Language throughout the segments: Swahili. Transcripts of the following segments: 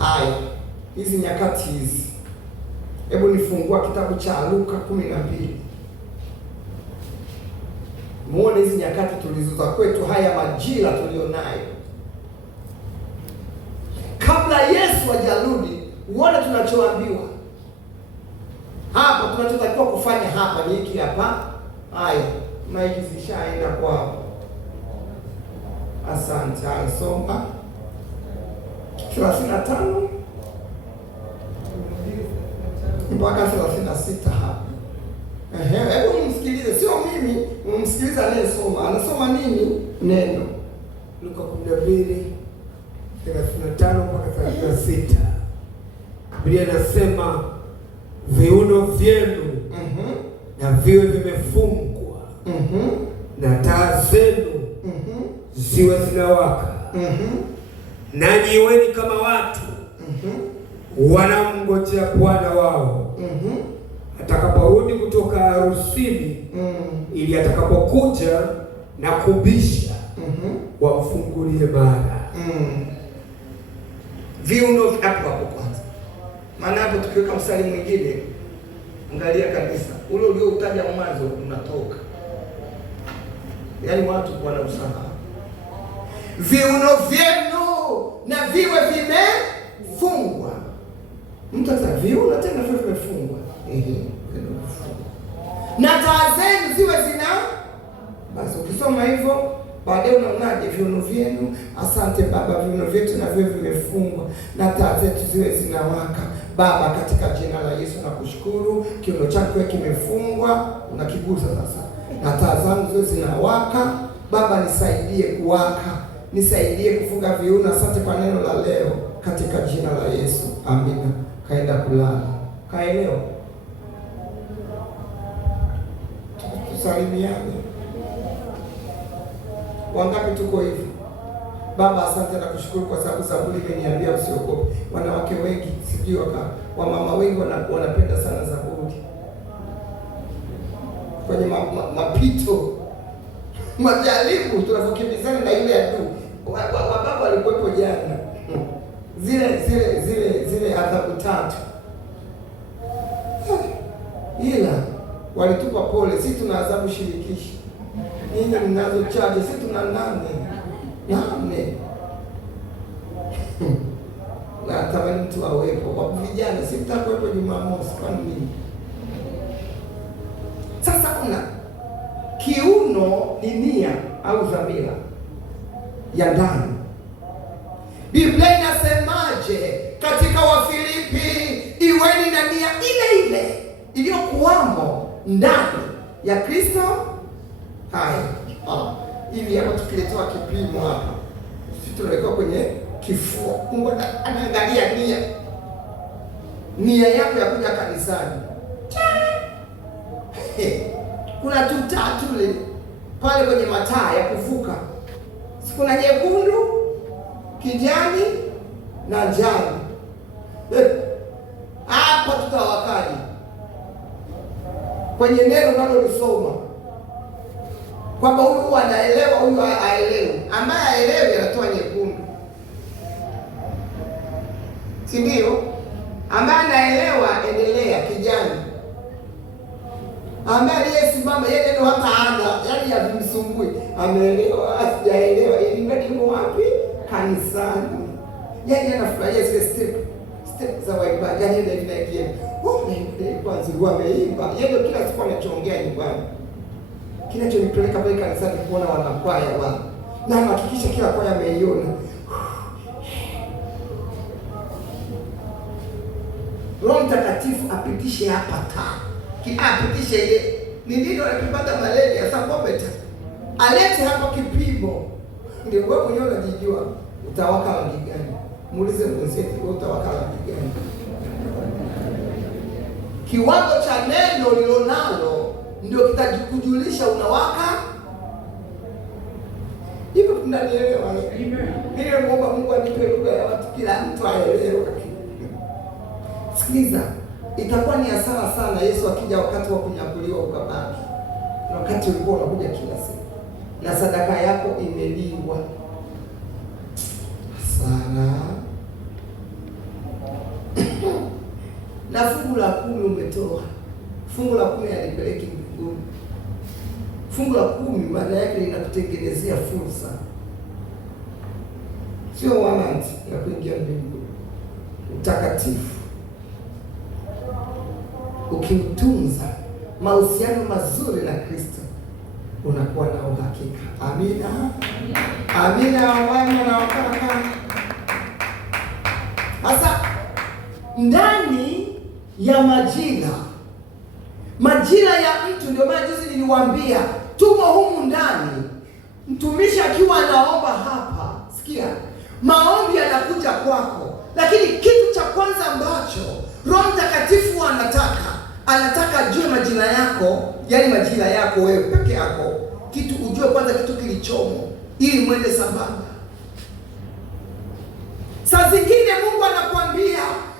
Haya, hizi nyakati hizi, hebu nifungua kitabu cha Luka 12. Muone hizi nyakati tulizo za kwetu, haya majira tulionayo. Kabla Yesu hajarudi, uone tunachoambiwa hapa. Tunachotakiwa kufanya hapa ni hiki hapa. Haya, maiki zishaenda kwao. Asante. Haya, soma 35 mpaka 36 hapa. Hebu msikilize, sio mimi, msikilize anayesoma. Anasoma nini? Neno. Luka 12:35 mpaka 36. Biblia inasema viuno vyenu na viwe vimefungwa, na taa zenu ziwe zinawaka, nanyi iweni kama watu wanamngojea bwana wao atakaporudi kutoka harusini, ili atakapokuja na kubisha wamfungulie mara. Viuno hapo kwanza, maana hapo tukiweka mstari mwingine, angalia kabisa ule ulioutaja mwanzo unatoka, yaani watu wana usahau. Viuno vyenu na viwe vimefungwa. Mtu sasa viuno tena viwe vimefungwa, na taa zenu ziwe zina. Basi ukisoma hivyo baadaye unaonaje? Viuno vyenu, asante Baba, viuno vyetu na viwe vimefungwa na taa zetu ziwe zinawaka. Baba, katika jina la Yesu nakushukuru, kiuno chako kimefungwa, unakigusa sasa, na taa zangu ziwe zinawaka. Baba, nisaidie kuwaka, nisaidie kufunga viuno. Asante kwa neno la leo, katika jina la Yesu, amina. Kaenda kulala, kaelewa. Tusalimiane. Wangapi tuko hivi? Baba, asante na kushukuru kwa sababu Zaburi imeniambia usiogope. Wanawake wengi sijui wamama wengi wanapenda sana Zaburi. Kwenye mapito majaribu tunavyokimbizana na yule adui. Wababa walikuwepo jana. Zile adhabu 3. Ila walitupa pole. Sisi tuna adhabu shirikishi. Ninyi mnazo chache, sisi tuna 8. Na tamani mtu awepo. Kwa vijana sisi tutakuwepo Jumamosi kwa nini? Sasa kuna kiuno ni nia au dhamira ya ndani. Biblia inasemaje katika Wafilipi? Iweni na nia ile ile iliyokuwamo ndani ya Kristo. Haya, hivi hapa tukiletewa kipimo hapa, sisi tunaweka kwenye kifua. Mungu anaangalia nia yako ya kuja kanisani. Kuna tutatu pale kwenye mataa ya kuvuka. Kuna nyekundu, kijani na njano. Hapa tutawakali kwenye neno nalolisoma kwamba huyu anaelewa, huyu haelewi. Ambaye haelewi anatoa nyekundu, si ndio? Ambaye anaelewa endelea kijani. Ambaye aliyesimama yeye ndio hata hana, yaani havimsumbui. Ameelewa, asijaelewa, ili ndio wapi? Kanisani. Yaani anafurahia zile step za waimbaji, yaani ndio inaingia. Ndio kwanza wameimba. Yeye ndio kila siku anachongea nyumbani. Kinachonipeleka pale kanisani kuona wanakwaya wao. Na hakikisha kila kwaya ameiona. Roho Mtakatifu apitishe hapa apitishe ile. Ni ndio anapata malaria sabobeta. Alete hapa kipimo. Ndio wewe mwenyewe unajijua utawaka rangi gani. Muulize mwenzetu utawaka rangi gani. Kiwango cha neno lilonalo ndio kitakujulisha unawaka. Hivyo tunanielewa. Mimi naomba Mungu anipe lugha ya watu, kila mtu aelewe. Sikiliza, itakuwa ni hasara sana Yesu akija wakati wa kunyakuliwa ukabaki. Na wakati ulikuwa unakuja kila siku na sadaka yako imeliwa. Hasara. na fungu la 10 umetoa. Fungu la 10 halipeleki mbinguni. Fungu la 10 maana yake linakutengenezea fursa, sio warrant ya kuingia mbinguni. Utakatifu ukiutunza mahusiano mazuri na Kristo, unakuwa na uhakika. Amina, amina. Wana na wakaka. Sasa ndani ya majira ya mtu, ndio maana juzi niliwaambia tumo humu ndani. Mtumishi akiwa anaomba hapa, sikia, maombi yanakuja kwako, lakini kitu cha kwanza ambacho Roho Mtakatifu anataka ajue majina yako, yaani majira yako wewe peke yako, kitu ujue kwanza kitu kilichomo, ili mwende sambamba. Saa zingine Mungu anakuambia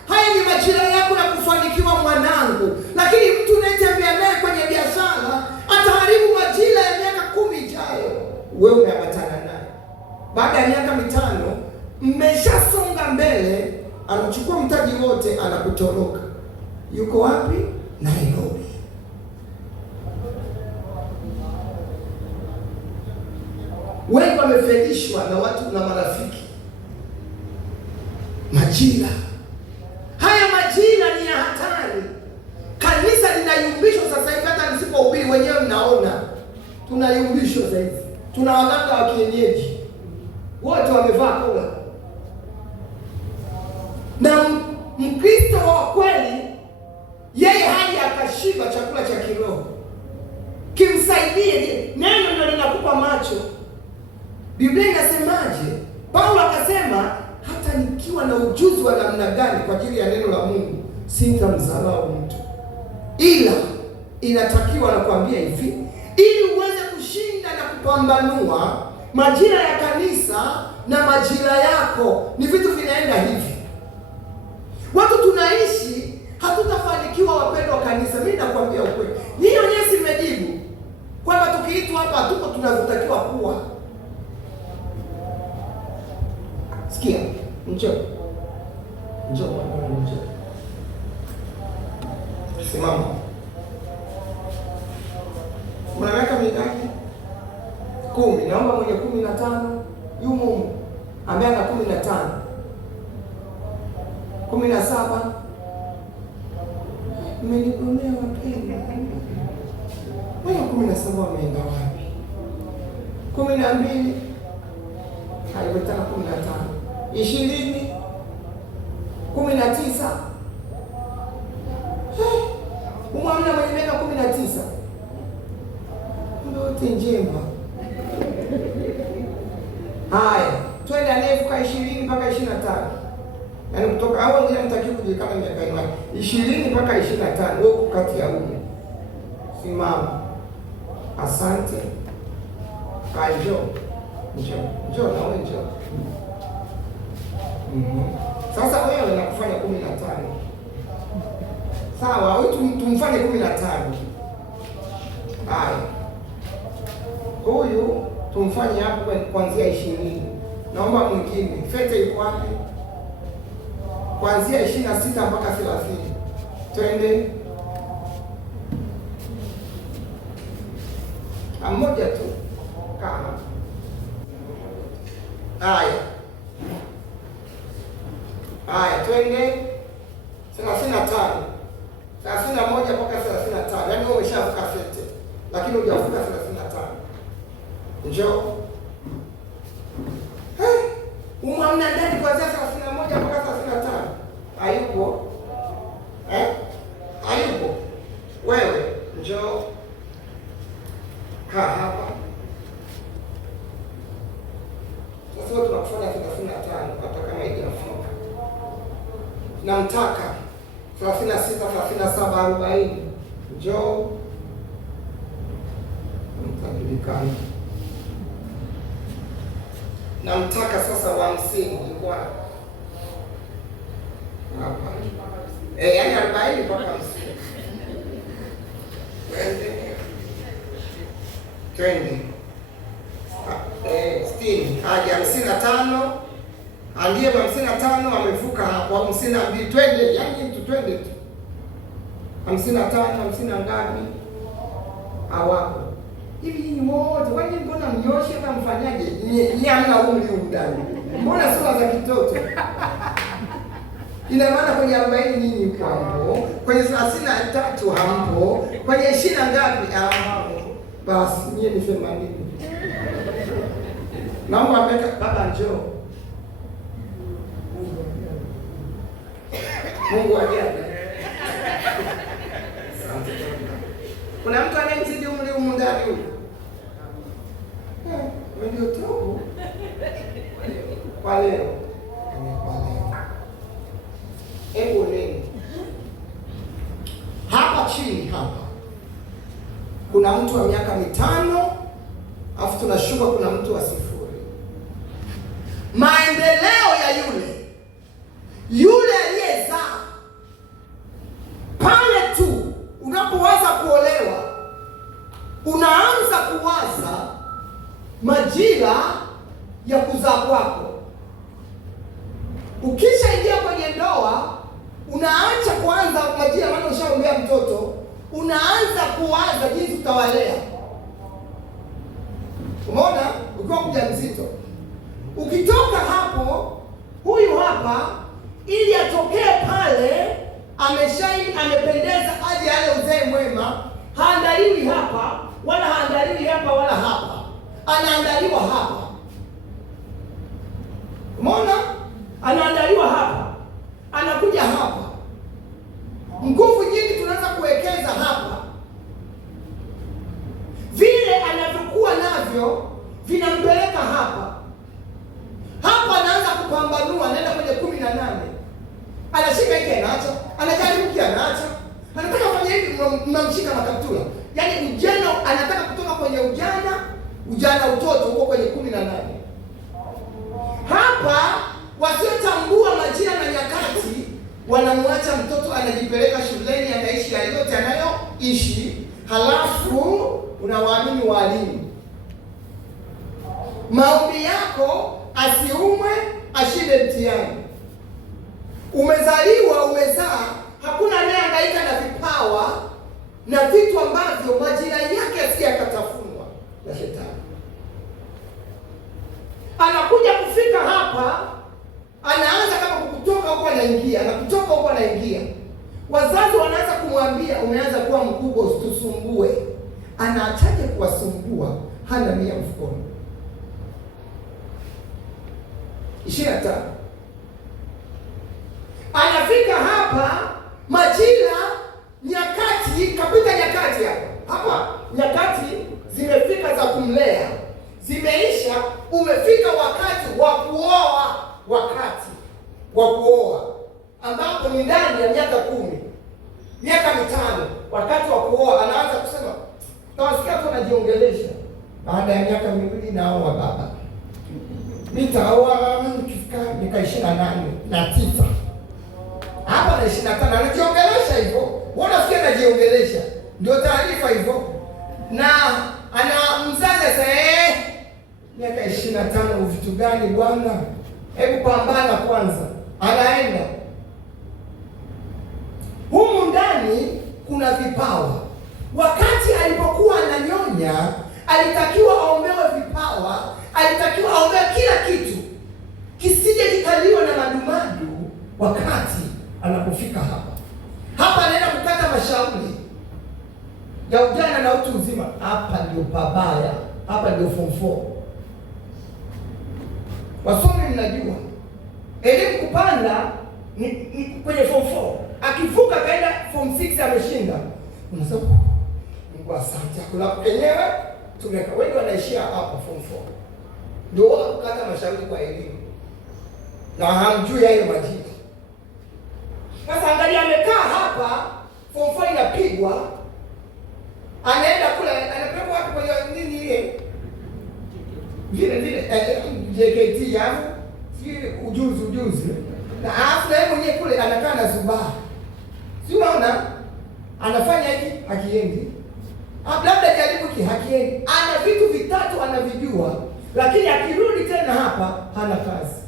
haya ni majira yako ya kufanikiwa mwanangu, lakini mtu unayetembea naye kwenye biashara ataharibu majira ya miaka 10 ijayo. Wewe umeambatana naye, baada ya miaka 5 mmeshasonga mbele, anachukua mtaji wote, anakutoroka. Yuko wapi? Nairobi. Wengi wamefelishwa na watu na marafiki. Majira haya, majira ni ya hatari. Kanisa linayumbishwa sasa hivi, hata nisipohubiri wenyewe mnaona tunayumbishwa sasa hivi. Tuna waganga wa kienyeji wote wamevaa kola, na Mkristo wa kweli yeye haji akashiba chakula cha kiroho kimsaidie. Neno ndio linakupa macho. Biblia inasemaje? Paulo akasema hata nikiwa na ujuzi wa namna gani kwa ajili ya neno la Mungu sitamdharau mtu, ila inatakiwa nakwambia hivi, ili uweze kushinda na kupambanua majira ya kanisa na majira yako, ni vitu vinaenda hivi. Watu tunaishi, hatutafanikiwa wapendwa kanisa. Mimi nakwambia ukweli, hiyo nyesi imejibu kwamba tukiitwa hapa hatuko tunavyotakiwa kuwa. Sikia, njoo simama. Una miaka mingapi? 10. Naomba mwenye 15 yumo, ambaye ana 15, 17. Mmenigonea wapenda. Wale 17 wameenda wapi? 12 haipataka 15, 20, 19. Umwamna mwenye miaka 19 ndote njema. Haya, twende anayevuka 20 mpaka 25. Yaani kutoka hao wengine mtakiwa kujikana miaka imani 20 mpaka 25, wewe uko kati ya huko. Simama. Asante. Njoo na wewe njoo. Sasa wewe nakufanya 15. Sawa, wewe tumfanye 15. Haya. Huyu tumfanye hapo kuanzia 20. Naomba mwingine. Fete yuko wapi? Kuanzia 26 mpaka 30. Twende. Mmoja tu. Kama. Haya, twende 35. 31 mpaka 35. Yaani wewe umeshavuka fete, lakini hujavuka 35. Njoo. Umwamna ndani kuanzia 31 mpaka 35. Hayupo. Hayupo. Wewe njoo. Kaa hapa. Sasa tunakufanya 35 hata kama haijafika. Namtaka 36, 37, 40. Njoo. Mtajulikana. Namtaka sasa wa 50 ilikuwa hapa. Yaani 40 mpaka 50. Twende. 60. Haja 55. Aliye 55 amevuka hapo 52. Twende, yaani twende tu. 55, 50 na ngapi hawako. Hivi nyinyi wote kwani mbona mnyoshe kama mfanyaje? Ni hamna umri ndani. Mbona sura za kitoto? Ina maana kwenye 40 nyinyi mko hapo, kwenye 33 hampo, kwenye 20 ngapi hapo. Basi nyinyi ni 80. Naomba ameka baba njoo. Mungu ajabu. Kuna mtu anayemzidi umri humu ndani huko? Ndio tu. Kwa leo. Hebu nini? Hapa chini hapa. Kuna mtu wa miaka 5, afu tunashuka kuna mtu wa 0. Maendeleo ya yule aliyezaa pale tu unapowaza kuolewa, unaanza kuwaza majira ya kuzaa kwako. Ukishaingia kwenye ndoa, unaacha kuanza majira, maana ushaombea mtoto, unaanza kuwaza jinsi utawalea. Umeona? Ukiwa mjamzito, ukitoka hapo, huyu hapa ili atokee pale amependeza aje ale uzee mwema, haandaliwi hapa wala haandaliwi hapa wala hapa, anaandaliwa hapa. Umeona? Anaandaliwa hapa, anakuja hapa. Nguvu nyingi tunaweza kuwekeza hapa, vile anavyokuwa navyo vinampeleka hapa. Hapa anaanza kupambanua, anaenda kwenye 18. Anashika hiki anaacha, anajaribu hiki anaacha. Anataka kufanya hivi, mnamshika na kaptula. Yaani ujana, anataka kutoka kwenye ujana utoto huko kwenye 18. Hapa wasiotambua majira na nyakati wanamwacha mtoto anajipeleka shuleni, anaishi yote anayoishi, halafu unawaamini walimu. Maombi yako asiumwe, ashinde mtihani. Umezaliwa, umezaa, hakuna anayehangaika na vipawa na vitu ambavyo majira yake asiyakatafunwa na shetani. Anakuja kufika hapa, anaanza kama kutoka huko anaingia, na kutoka huko anaingia. Wazazi wanaanza kumwambia umeanza kuwa mkubwa, usitusumbue. Anaachaje kuwasumbua? Hana 100 mfukoni. 25. Anafika hapa majira, nyakati, kapita nyakati hapa. Nyakati zimefika za kumlea, zimeisha, umefika wakati wa kuoa, ambapo ni ndani ya miaka 10, miaka 5, wakati wa kuoa. Anaanza kusema, tawasikia tu anajiongelesha, baada ya miaka 2 naoa baba. Nitaoa nikifika miaka 28 na 9. Hapa na 25 anajiongelesha hivyo. Unafikia anajiongelesha. Ndio taarifa hivyo. Na ana mzazi sasa miaka 25 vitu gani bwana? Hebu pambana kwanza. Anaenda. Humu ndani kuna vipawa. Wakati alipokuwa ananyonya, alitakiwa aombewe vipawa, alitakiwa aombewe kila kitu kisije kikaliwa na madumadu. Wakati anapofika hapa anaenda kukata mashauri ya ujana na utu uzima. Hapa ndio pabaya, hapa ndio form 4. Wasomi mnajua elimu kupanda ni kwenye form 4. Akivuka kaenda form 6 ameshinda. Unasema Mungu asante, akula kenyewe tumeka. Wengi wanaishia hapa form 4. Ndio wakukata mashauri kwa elimu na hamjui hayo majina. Sasa angalia, amekaa hapa, form 4 inapigwa, anaenda kule, anapelekwa wapi kwenye nini ile? Vile JKT yangu, si ujuzi. Na afu yeye mwenyewe kule anakaa na zubaa. Si unaona? Anafanya hiki hakiendi. Labda jaribu hakiendi. Ana vitu vitatu anavijua, lakini akirudi tena hapa hana kazi.